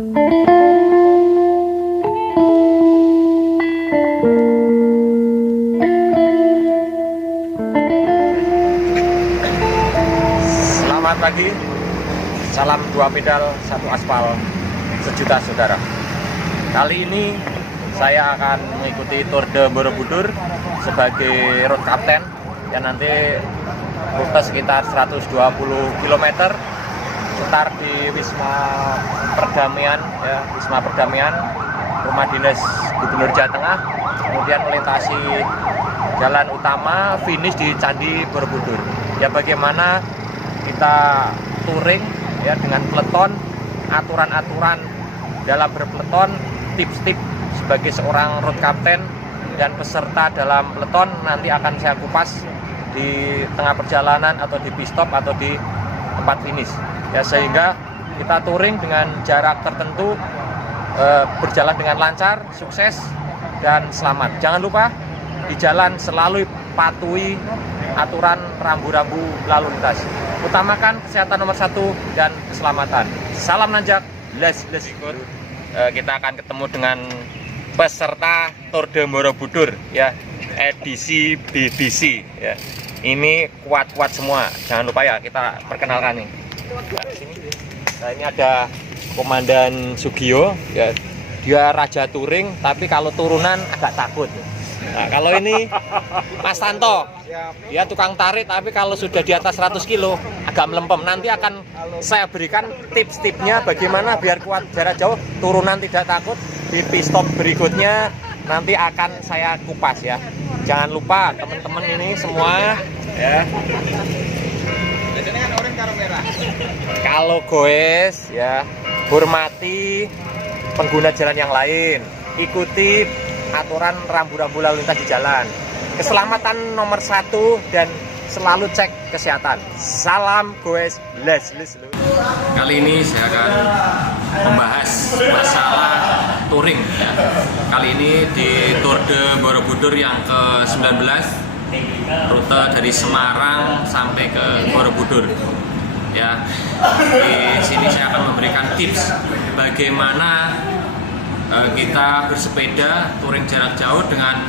Selamat pagi, salam 2 pedal 1 aspal sejuta saudara. Kali ini saya akan mengikuti Tour de Borobudur sebagai road captain yang nanti rute sekitar 120 km, sekitar di Wisma Perdamaian, ya, Wisma Perdamaian, Rumah Dinas Gubernur Jawa Tengah, kemudian melintasi jalan utama, finish di Candi Borobudur. Ya, bagaimana kita touring ya dengan peleton, aturan-aturan dalam berpeleton, tips-tips sebagai seorang road captain dan peserta dalam peleton nanti akan saya kupas di tengah perjalanan atau di pit stop atau di tempat finish ya, sehingga kita touring dengan jarak tertentu, berjalan dengan lancar, sukses dan selamat. Jangan lupa di jalan selalu patuhi aturan rambu-rambu lalu lintas. Utamakan kesehatan nomor 1 dan keselamatan. Salam nanjak, let's ikut. Kita akan ketemu dengan peserta Tour de Borobudur ya, edisi BBC ya. Ini kuat-kuat semua. Jangan lupa ya, kita perkenalkan nih. Nah, ini ada Komandan Sugio ya. Dia raja touring, tapi kalau turunan agak takut. Nah, kalau ini Mas Tanto, dia tukang tarik, tapi kalau sudah di atas 100 kilo agak melempem. Nanti akan saya berikan tips-tipsnya bagaimana biar kuat jarak jauh, turunan tidak takut. Di pit stop berikutnya nanti akan saya kupas ya. Jangan lupa teman-teman ini semua ya. Kalau goes ya, hormati pengguna jalan yang lain, ikuti aturan rambu-rambu lalu lintas di jalan. Keselamatan nomor 1 dan selalu cek kesehatan. Salam goes, let's. Kali ini saya akan membahas masalah touring ya. Kali ini di Tour de Borobudur yang ke-19, rute dari Semarang sampai ke Borobudur. Ya. Di sini saya akan memberikan tips bagaimana kita bersepeda touring jarak jauh dengan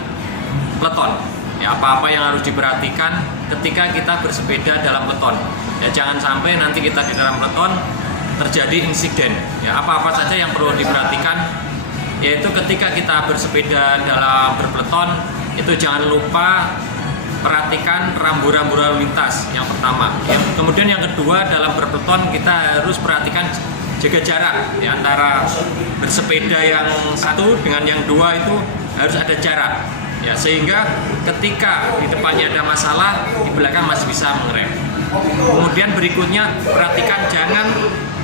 peleton. Ya, apa-apa yang harus diperhatikan ketika kita bersepeda dalam peleton. Ya, jangan sampai nanti kita di dalam peleton terjadi insiden. Ya, apa-apa saja yang perlu diperhatikan, yaitu ketika kita bersepeda dalam berpeleton itu jangan lupa perhatikan rambu-rambu lalu lintas yang pertama. Ya, kemudian yang kedua, dalam berpeleton kita harus perhatikan jaga jarak ya, antara bersepeda yang satu dengan yang dua itu harus ada jarak ya, sehingga ketika di depannya ada masalah, di belakang masih bisa mengerem. Kemudian berikutnya, perhatikan jangan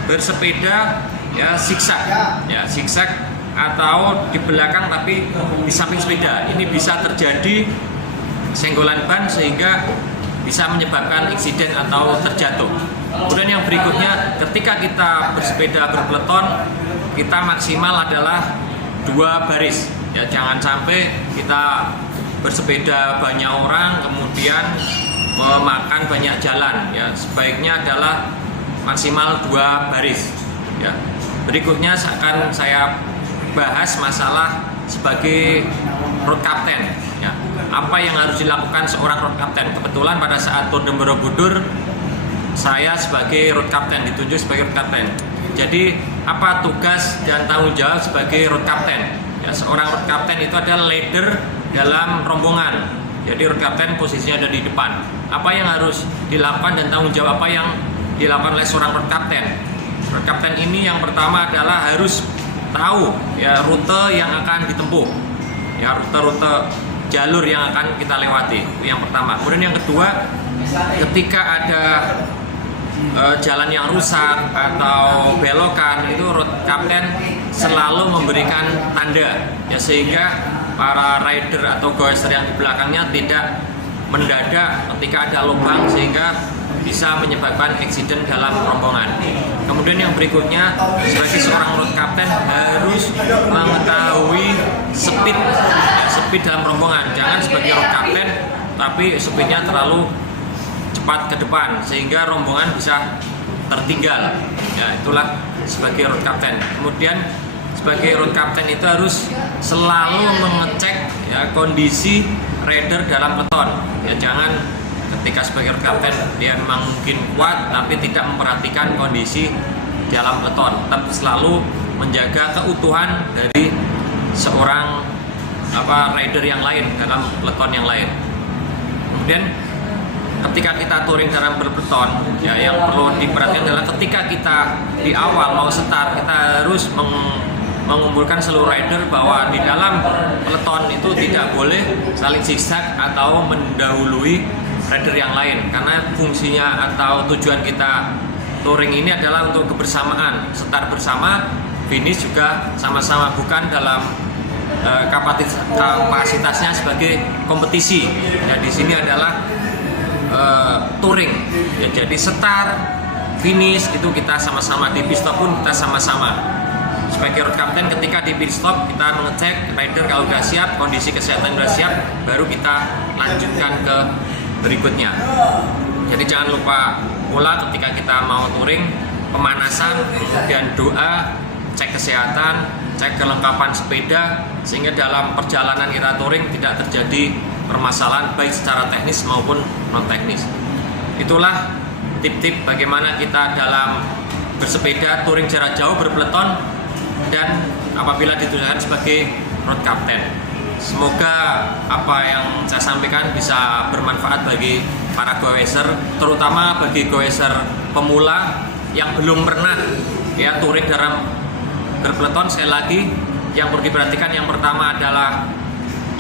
bersepeda ya zigzag atau di belakang tapi di samping sepeda. Ini bisa terjadi senggolan ban sehingga bisa menyebabkan insiden atau terjatuh. Kemudian yang berikutnya, ketika kita bersepeda berpeleton, kita maksimal adalah 2 baris. Ya, jangan sampai kita bersepeda banyak orang kemudian memakan banyak jalan. Ya, sebaiknya adalah maksimal 2 baris. Ya. Berikutnya akan saya bahas masalah sebagai road captain. Ya. Apa yang harus dilakukan seorang road captain? Kebetulan pada saat Tour de Borobudur saya sebagai road captain, ditunjuk sebagai road captain. Jadi apa tugas dan tanggung jawab sebagai road captain? Ya, seorang road captain itu adalah leader dalam rombongan. Jadi road captain posisinya ada di depan. Apa yang harus dilakukan dan tanggung jawab apa yang dilakukan oleh seorang road captain? Road captain ini yang pertama adalah harus tahu ya rute yang akan ditempuh. Ya, rute-rute jalur yang akan kita lewati. Itu yang pertama. Kemudian yang kedua, ketika ada jalan yang rusak atau belokan, itu road captain selalu memberikan tanda ya, sehingga para rider atau goeser yang di belakangnya tidak mendadak ketika ada lubang sehingga bisa menyebabkan insiden dalam rombongan. Kemudian yang berikutnya, sebagai seorang road captain harus mengetahui speed dalam rombongan. Jangan sebagai road captain tapi speednya terlalu cepat ke depan sehingga rombongan bisa tertinggal. Ya, itulah sebagai road captain. Kemudian sebagai road captain itu harus selalu mengecek ya kondisi rider dalam peleton. Ya jangan ketika sebagai road captain dia memang mungkin kuat tapi tidak memperhatikan kondisi dalam peleton. Tetap selalu menjaga keutuhan dari seorang rider yang lain dalam peleton yang lain. Kemudian ketika kita touring dalam berpeleton, ya yang perlu diperhatikan adalah ketika kita di awal mau start, kita harus mengumpulkan seluruh rider bahwa di dalam peleton itu tidak boleh saling zigzag atau mendahului rider yang lain, karena fungsinya atau tujuan kita touring ini adalah untuk kebersamaan, start bersama, finish juga sama-sama, bukan dalam kapasitasnya sebagai kompetisi. Ya di sini adalah touring. Ya, jadi start, finish itu kita sama-sama, di pit stop pun kita sama-sama. Sebagai road captain ketika di pit stop kita mengecek rider kalau sudah siap, kondisi kesehatan sudah siap, baru kita lanjutkan ke berikutnya. Jadi jangan lupa pula ketika kita mau touring, pemanasan, kemudian doa, cek kesehatan, cek kelengkapan sepeda, sehingga dalam perjalanan kita touring tidak terjadi permasalahan baik secara teknis maupun non teknis. Itulah tip-tip bagaimana kita dalam bersepeda touring jarak jauh berpeleton dan apabila ditugaskan sebagai road captain. Semoga apa yang saya sampaikan bisa bermanfaat bagi para goeser, terutama bagi goeser pemula yang belum pernah ya touring dalam berpeleton. Sekali lagi yang perlu diperhatikan, yang pertama adalah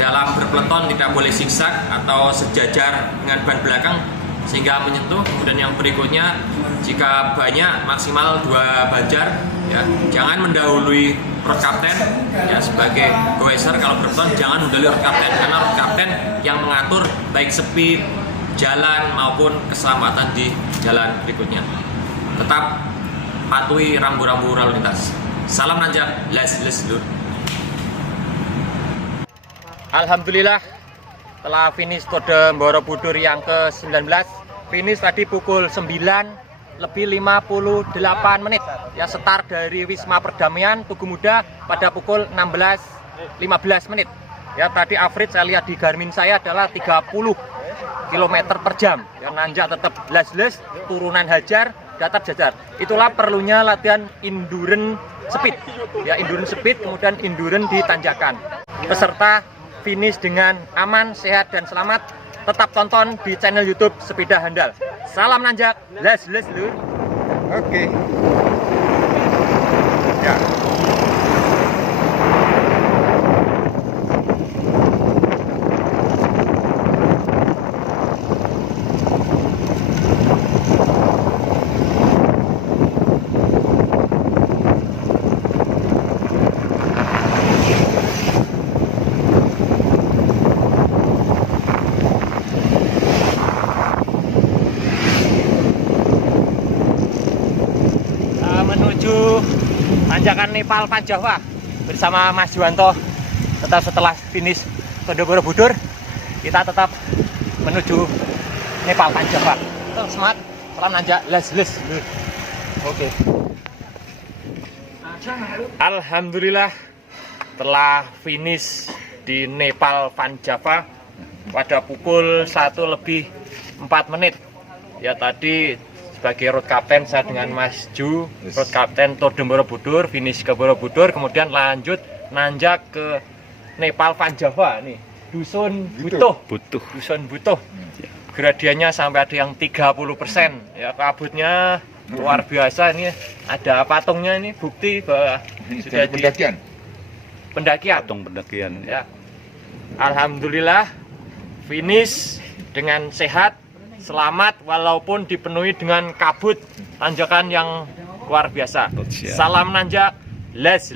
dalam berpeleton tidak boleh zigzag atau sejajar dengan ban belakang sehingga menyentuh. Kemudian yang berikutnya, jika banyak maksimal 2 banjar, ya jangan mendahului road captain. Ya sebagai goeser kalau berpeleton jangan mendahului road captain, karena road captain yang mengatur baik speed jalan maupun keselamatan di jalan berikutnya. Tetap patuhi rambu-rambu lalu lintas. Salam nanjak, les lur. Alhamdulillah telah finish Tour Borobudur yang ke-19. Finish tadi pukul 9 lebih 58 menit. Ya start dari Wisma Perdamaian Tugu Muda pada pukul 16.15 menit. Ya tadi average saya lihat di Garmin saya adalah 30 km per jam. Ya nanjak tetap les, turunan hajar, datar jajar. Itulah perlunya latihan endurance speed. Ya endurance speed, kemudian endurance di tanjakan. Peserta finish dengan aman, sehat, dan selamat. Tetap tonton di channel YouTube Sepeda Handal. Salam nanjak, les lur. Oke. Ya. Tanjakan Nepal Panjava bersama Mas Juwanto. Tetap setelah finish Tour Borobudur, kita tetap menuju Nepal Panjava. Tetap semangat, salam nanjak, les. Oke. Alhamdulillah telah finish di Nepal Panjava pada pukul 1:04 menit. Ya tadi sebagai road captain saya dengan Mas Ju, road captain Tour Borobudur, finish ke Borobudur, kemudian lanjut nanjak ke Nepal Panjava nih, Dusun Butuh. Dusun Butuh. Gradiennya sampai ada yang 30%. Ya kabutnya luar biasa ini, ada patungnya ini, bukti bahwa sudah pendakian. Patung pendakian. Ya. Alhamdulillah finish dengan sehat, selamat walaupun dipenuhi dengan kabut, tanjakan yang luar biasa. Salam nanjak, les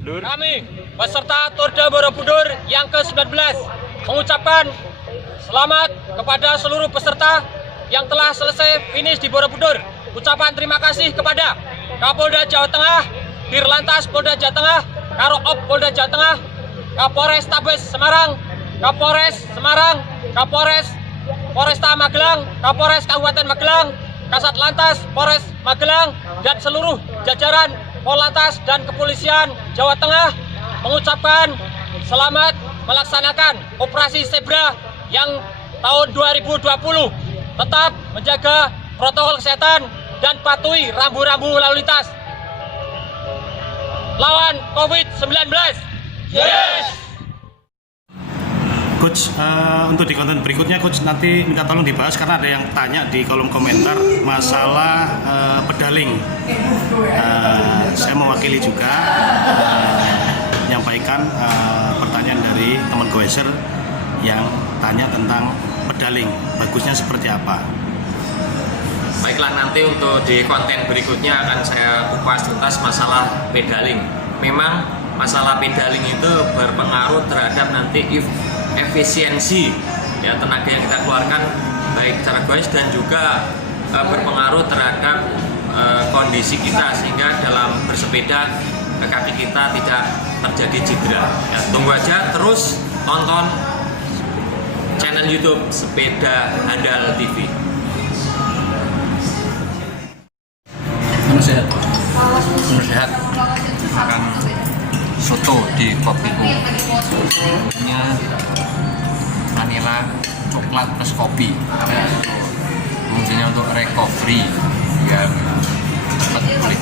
lur. Kami peserta Tour Borobudur yang ke-19 mengucapkan selamat kepada seluruh peserta yang telah selesai finish di Borobudur. Ucapan terima kasih kepada Kapolda Jawa Tengah, Dirlantas Polda Jawa Tengah, Karop Polda Jawa Tengah, Kapolres Tabes Semarang, Kapolres Semarang, Kapolres Polresta Magelang, Kapolres Kabupaten Magelang, Kasat Lantas Polres Magelang, dan seluruh jajaran Polantas dan Kepolisian Jawa Tengah mengucapkan selamat melaksanakan operasi Zebra yang tahun 2020. Tetap menjaga protokol kesehatan dan patuhi rambu-rambu lalu lintas. Lawan COVID-19. Yes! Coach, untuk di konten berikutnya Coach nanti minta tolong dibahas karena ada yang tanya di kolom komentar masalah pedaling. Saya mewakili juga menyampaikan pertanyaan dari teman goeser yang tanya tentang pedaling, bagusnya seperti apa. Baiklah, nanti untuk di konten berikutnya akan saya kupas tuntas masalah pedaling. Memang masalah pedaling itu berpengaruh terhadap nanti efisiensi ya tenaga yang kita keluarkan baik secara goes dan juga berpengaruh terhadap kondisi kita sehingga dalam bersepeda kaki kita tidak terjadi cedera. Ya, tunggu aja terus tonton channel YouTube Sepeda Handal TV. Menu sehat makan soto di Kopiku, punya vanilla coklat plus kopi ya, fungsinya untuk recovery biar cepat pulih.